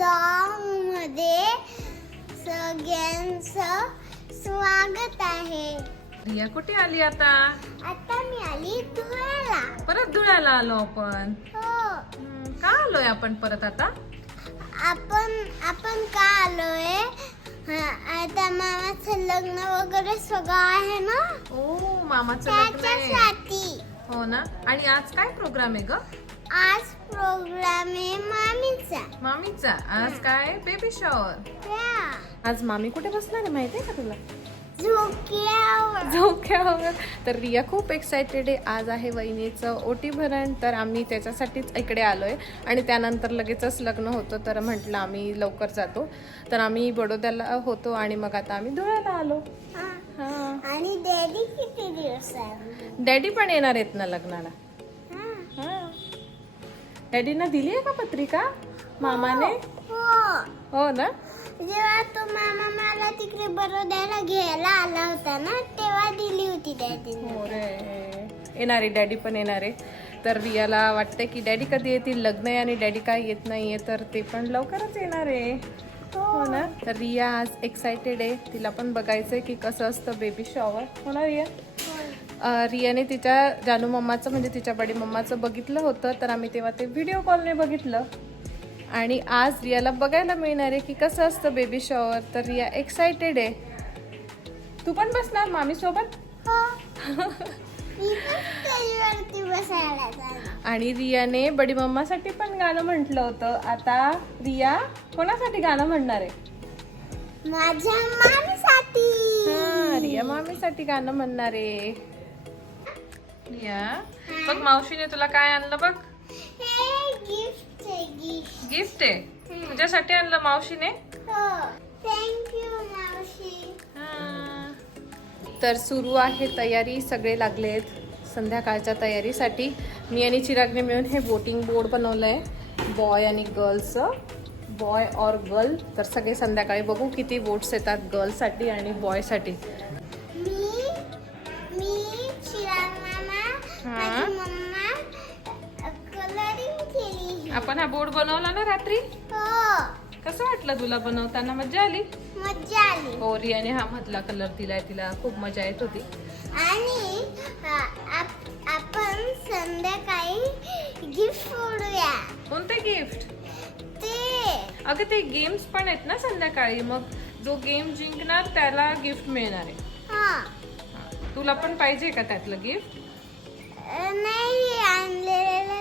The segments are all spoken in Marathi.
ब्लॉगमध्ये सगळ्यांचं स्वागत आहे. रिया कुठे आली आता? आता मी आली धुळ्याला. परत धुळ्याला आलो आपण. हो. हम्म, का आलोय आपण परत आता? आपण आपण का आलोय? हा, आता मामाचं लग्न वगैरे सगळं आहे ना? ओ मामाचं लग्न आहे. त्याच्यासाठी. हो ना? आणि आज काय प्रोग्राम आहे ग? आज प्रोग्राम आहे मामीचा. मामीचा? आज काय? बेबी शॉवर आज मामी कुठे बसणार आहे माहितीये का तुला? झोक्यावर. झोक्यावर. तर रिया खूप एक्सायटेड आहे. आज आहे वहिनीचं ओटी भरण. तर आम्ही त्याच्यासाठीच इकडे आलोय. आणि त्यानंतर लगेचच लग्न होतं. तर म्हटलं आम्ही लवकर जातो. तर आम्ही बडोद्याला होतो आणि मग आता आम्ही धुळ्याला आलो. हा. हा. आणि डॅडी किती दिवस आहे डॅडी पण येणार आहेत ना लग्नाला. डॅडीना दिली आहे का पत्रिका? मामाने? हो हो. ना? जेव्हा तो मामा मला तिकडे बरोद्याला घ्यायला आला होता ना तेव्हा दिली होती डॅडीने हो रे. येणारे डॅडी पण येणारे. तर रियाला वाटतंय की डॅडी कधी येतील? लग्न आहे आणि डॅडी काय येत नाहीये तर ते पण लवकरच येणार आहे. हो. ना? तर रिया आज एक्सायटेड आहे. तिला पण बघायचंय की कसं असतं बेबी शॉवर हो ना रिया? रियाने तिच्या जानू मम्माचं म्हणजे तिच्या बडी मम्माचं बघितलं होतं तर आम्ही तेव्हा ते व्हिडिओ कॉलने बघितलं. आणि आज रियाला बघायला मिळणार आहे की कसं असतं बेबी शॉवर तर रिया एक्सायटेड आहे. तू पण बसणार मामी सोबत? हो. आणि रियाने बडी मम्मासाठी पण गाणं म्हटलं होतं. आता रिया कोणासाठी गाणं म्हणणार आहे? माझ्या मामीसाठी. हा, रिया मामीसाठी गाणं म्हणणार आहे. या बघ मावशीने तुला काय आणलं बघ. गिफ्ट आहे. तुझ्यासाठी आणलं मावशीने? तर सुरू आहे तयारी सगळे लागले आहेत संध्याकाळच्या तयारीसाठी. मी आणि चिरागने मिळून हे बोटिंग बोर्ड बनवलं आहे बॉय आणि गर्ल्सचं बॉय और गर्ल तर सगळे संध्याकाळी बघू किती बोट्स येतात गर्लसाठी आणि बॉयसाठी आपण हा बोर्ड बनवला ना रात्री? हो. कसं वाटलं तुला बनवताना? मजा आली? मज्जा आली. हो रियाने हा मधला कलर दिलाय तिला खूप मजा येत होती. आणि आपण संध्याकाळी गिफ्ट फोडूया कोणते गिफ्ट ते. अगं ते गेम्स पण आहेत ना संध्याकाळी. मग जो गेम जिंकणार त्याला गिफ्ट मिळणार आहे. तुला पण पाहिजे का त्यातलं गिफ्ट नाही आणलेलं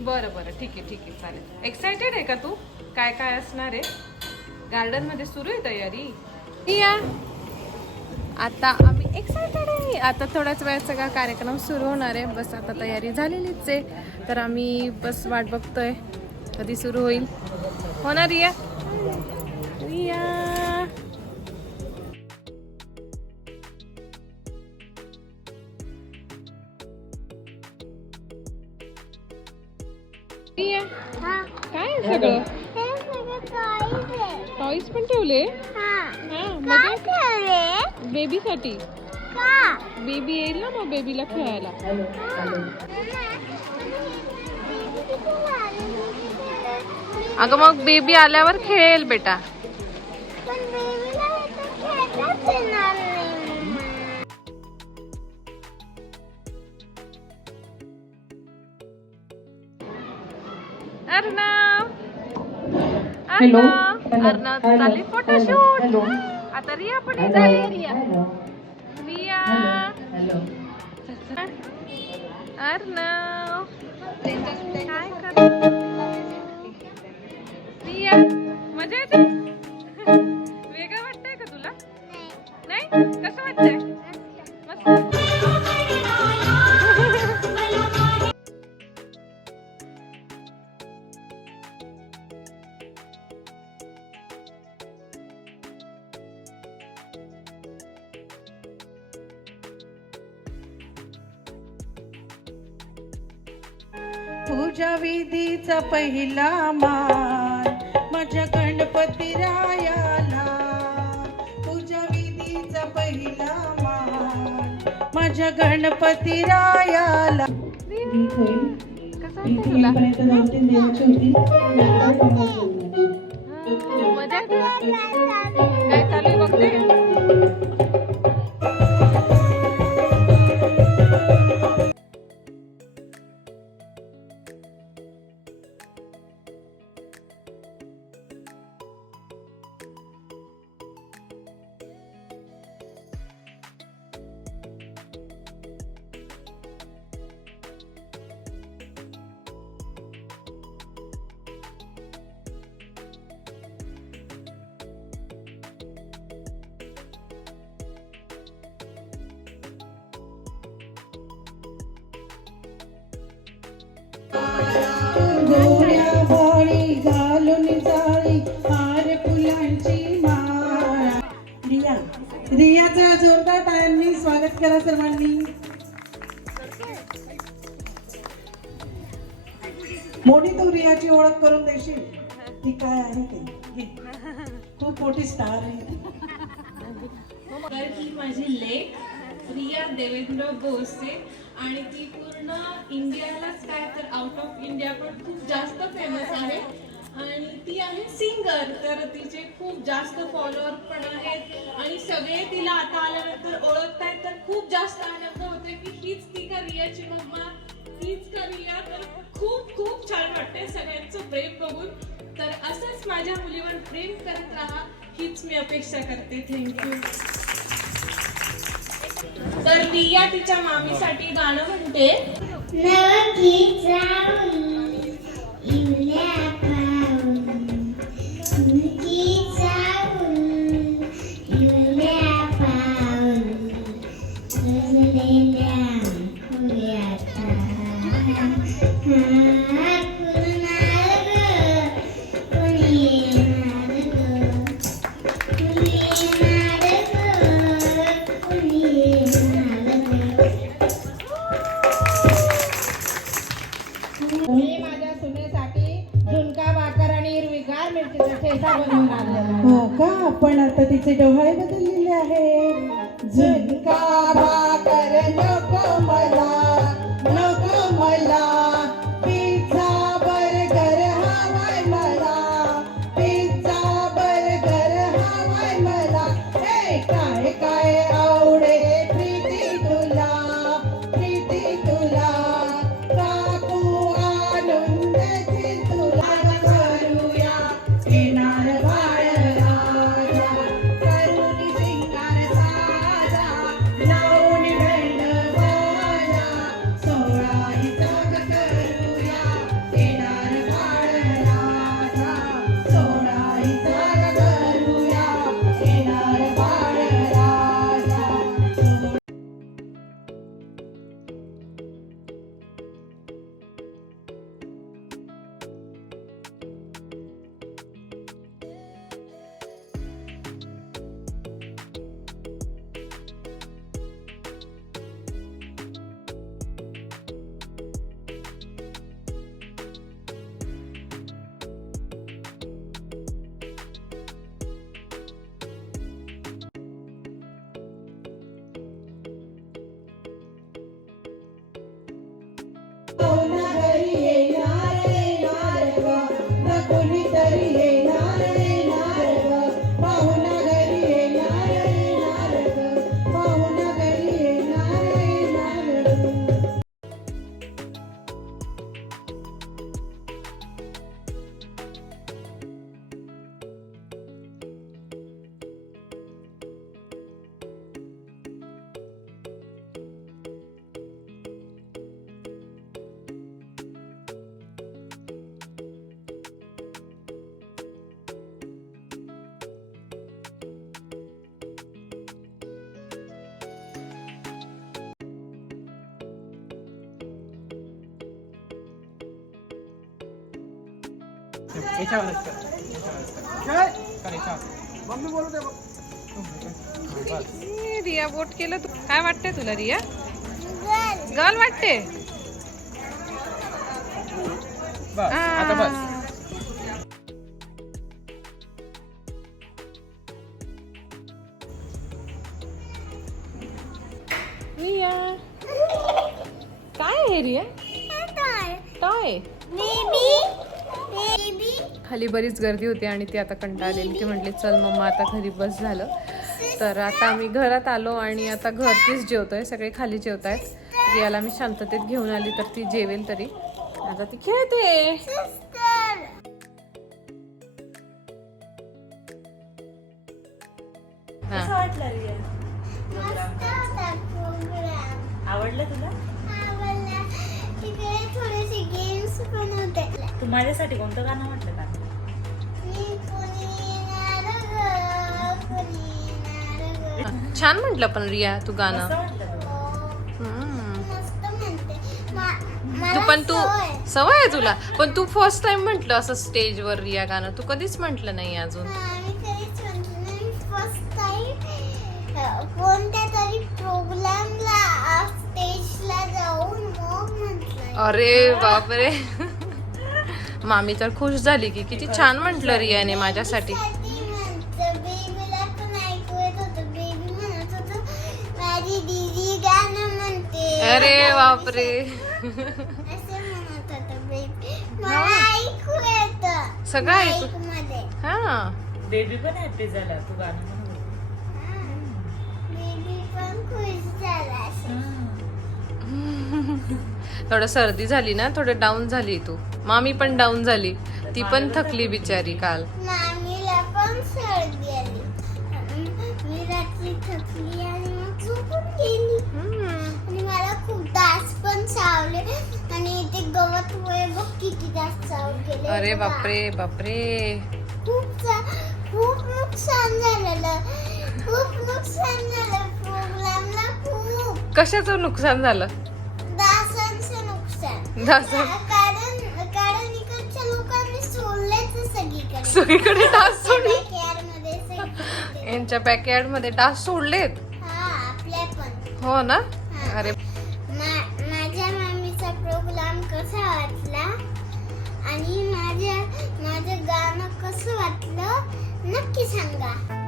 बरं बरं. ठीक आहे ठीक आहे. चालेल. एक्सायटेड आहे का तू? काय काय असणार आहे? गार्डनमध्ये सुरू आहे तयारी? या. आता आम्ही एक्सायटेड आहे. आता थोड्याच वेळात सगळा कार्यक्रम सुरू होणार आहे. बस आता तयारी झालेलीच आहे. तर आम्ही बस वाट बघतोय. कधी सुरू होईल? होणार रिया? रिया. रिया रिया हा काय आहे सगळं? हे सगळं toys आहे. टॉईस पण ठेवले? हा. ठेवले? बेबीसाठी का? बेबी येईल ना मग बेबीला खेळायला? अगं मग बेबी आल्यावर खेळेल बेटा. अर्णव हॅलो अर्णव अर्णव चालली फोटोशूट आता रिया पण झाली रिया. रिया. अर्णव काय कर तुझ्या विधीचा पहिला मान माझ्या गणपती रायाला. तुझ्या विधीचा पहिला मान माझ्या गणपती रायाला. वाटतंय रियाचं जोरदार टाळ्यांनी स्वागत करा सर्वांनी. मोठी तू रियाची ओळख करून देशील? ती काय आहे ते? तू खूप मोठी स्टार आहे. तर माझी लेख रिया देवेंद्र बोसे आणि ती पूर्ण इंडियालाच काय तर आउट ऑफ इंडिया पण खूप जास्त फेमस आहे. आणि ती आहे सिंगर तर तिचे खूप जास्त फॉलोअर पण आहेत. आणि सगळे तिला आता आल्यानंतर ओळखतायत. तर खूप जास्त आनंद होते की हीच ती का रियाची मम्मा हीच का रिया तर खूप खूप छान वाटते सगळ्यांचं प्रेम बघून. तर असंच माझ्या मुलीवर प्रेम करत राहा. हीच मी अपेक्षा करते. थँक्यू तर रिया तिच्या मामीसाठी गाणं म्हणते. to ए, रिया बोट केलं तू. काय वाटतंय तुला रिया? गर्ल वाटते आता बस. रिया. काय आहे रिया? टॉय बेबी खाली बरीच गर्दी होती आणि ती आता कंटाळलेली. ती म्हटली चल मम्मा आता घरी बस झालं. तर आता आम्ही घरात आलो आणि आता घरतीच जेवतोय सगळे खाली जेवत आहेत रियाला मी शांततेत घेऊन आली तर ती जेवेल तरी. आता ती खेळते. हा आवडलं तुला? तिकडे थोडेसे गेम्स पण होते. तू माझ्यासाठी कोणतं गाणं म्हटलं का. छान म्हटलं पण रिया तू गाणं. हो, तू मला पण तू सवय. आहे तुला? पण तू फर्स्ट टाइम म्हंटल असं स्टेजवर रिया गाणं. तू कधीच म्हंटल नाही अजून. हा, मी कधीच म्हणते नाही. फर्स्ट टाइम कोणत्या तरी प्रोग्रामला स्टेजला जाऊन मग म्हटलं अरे बापरे. मामी तर खुश झाली की किती छान म्हंटल रियाने माझ्यासाठी. अरे बापरे. सगळं ऐकू मध्ये हा. बेबी पण हॅपी झाला तू गाणं म्हणून. बेबी पण खुश झाला. थोडं सर्दी झाली ना थोडं डाऊन झाली तू. मामी पण डाऊन झाली. ती पण थकली बिचारी काल. मामीला पण सर्दी आली. मी रात्री थकली आणि मग झोपून गेली. हम्म. आणि मला खूप डास पण चावले. आणि ते गवत वय बघ किती डास चाव गेले. अरे. बापरे बापरे. खूप खूप नुकसान झालेलं. खूप नुकसान झालं. कशाचं नुकसान झालं? डासांचं नुकसान. कारण कारण इकडच्या लोकांनी सोडलेच सगळीकडे. सगळीकडे डास सोडले. यांच्या बॅकयार्डमध्ये डास सोडलेत? हा हो ना. अरे. मा- माझ्या मामीचा प्रोग्राम कसा वाटला? आणि माझ्या माझं गाणं कसं वाटलं? नक्की सांगा.